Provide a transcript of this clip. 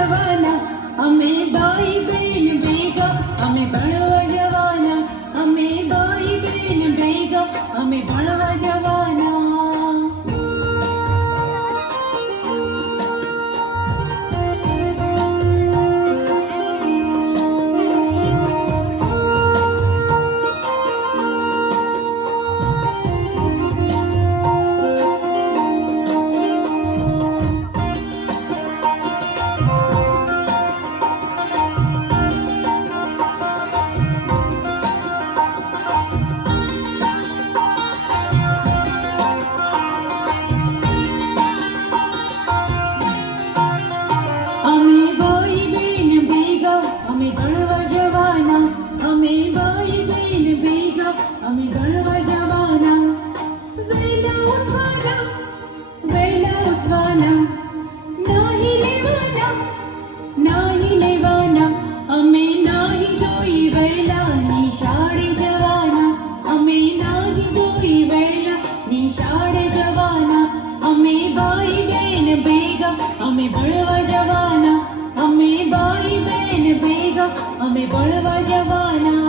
જવાના, અમે ભાઈ બેન ભેગા, અમે ભણવા જવાના, અમે ભાઈ બેન ભેગા, અમે ભણવા જવાના. અમે ભાઈ બેન ભેગા, અમે ભણવા જવાના, અમે ભાઈ બેન ભેગા, અમે ભણવા જવાના. વહેલા ઉઠવાના, વહેલા ઉઠવાના, નાહી લેવાના, નાહી લેવાના, અમે નાહી ધોઈ વહેલા નિશાળે જવાના, અમે નાહી ધોઈ વહેલા નિશાળે જવાના. અમે ભાઈ બેન ભેગા, અમે ભણવા જવાના, અમે ભાઈ બેન ભેગા, અમે ભણવા જવાના.